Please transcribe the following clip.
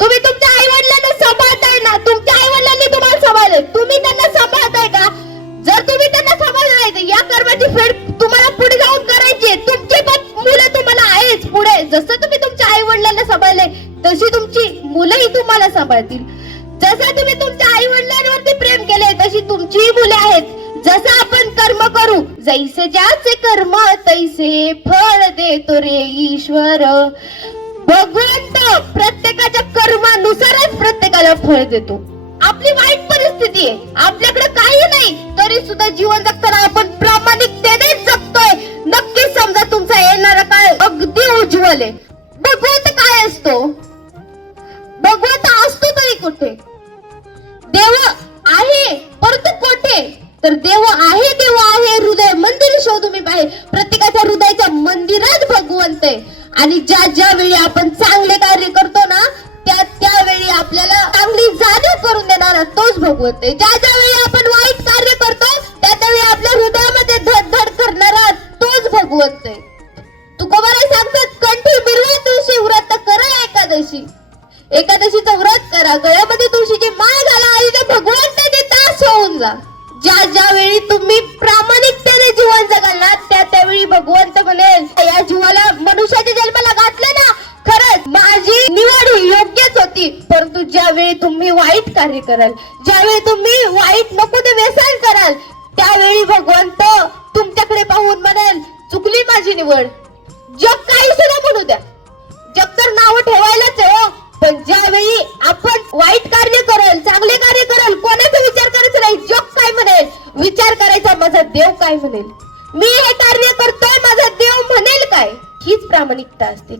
तुम्ही तुमच्या आई वडिलांना सांभाळताय ना? तुमच्या आई वडिलांनी तुम्हाला सांभाळले. तुम्ही त्यांना सांभाळताय का? जर तुम्ही त्यांना सांभाळलं तर या कर्माची फेड तुम्हाला पुढे जाऊन करायची आहे. तुमची पण मुलं तुम्हाला आहेच पुढे. जसं तुम्ही तुमच्या आई वडिलांना सांभाळले तशी तुमची मुलंही तुम्हाला सांभाळतील. जसं तुम्ही तुमच्या आई वडिलांवरती प्रेम केले तशी तुमचीही मुले आहेत. जसं आपण कर्म करू जैसे ज्याचे कर्म तैसे फळ देतो रे ईश्वर. भगवंत प्रत्येक फळ देतो. आपली वाईट परिस्थिती आहे. आपल्याकडे काही नाही. तरी सुद्धा जीवन जगताना आपण प्रामाणिकतेनेच जगतोय. नक्की समजा तुमचा येणारा काळ अगदी उज्ज्वल आहे. भगवंत काय असतो? भगवंत असतो तरी कुठे? देव आहे परंतु कोठे? तर देव आहे देव आहे हृदय मंदिर शोध तुम्ही बाहेर. प्रत्येकाच्या हृदयाच्या मंदिरात भगवंत आहे. आणि ज्या ज्या वेळी आपण चांगले कार्य भोगवते ज्या ज्या वेळी आपण वाईट कार्य करतो त्या त्यावेळी आपल्या हृदयामध्ये धडधड करणारा तोच भगवंत तुकोबाला सांगतात कंठी बिरवा तुळशी व्रत करा एकादशी. एकादशीचं व्रत करा. गळ्यामध्ये तुळशीची माळ घाला आणि ते भगवंताचे दास होऊन जा. ज्या ज्या वेळी तुम्ही प्रामाणिकतेने जीवन जगाल ना त्या त्यावेळी भगवंत म्हणेल या जीवाला मनुष्याच्या ज्यावेळी तुम्ही वाईट कार्य कराल ज्यावेळी तुम्ही वाईट नको ते व्यसन कराल त्यावेळी भगवंत तुमच्याकडे पाहून म्हणेल चुकली माझी निवड. जग काही सुद्धा म्हणू द्या. जग तर नाव ठेवायलाच आहे हो. पण ज्यावेळी आपण वाईट कार्य करेल चांगले कार्य करेल कोणाचा विचार करायचा नाही. जग काय म्हणेल? विचार करायचा माझा देव काय म्हणेल? मी हे कार्य करतोय माझा देव म्हणेल काय? हीच प्रामाणिकता असते.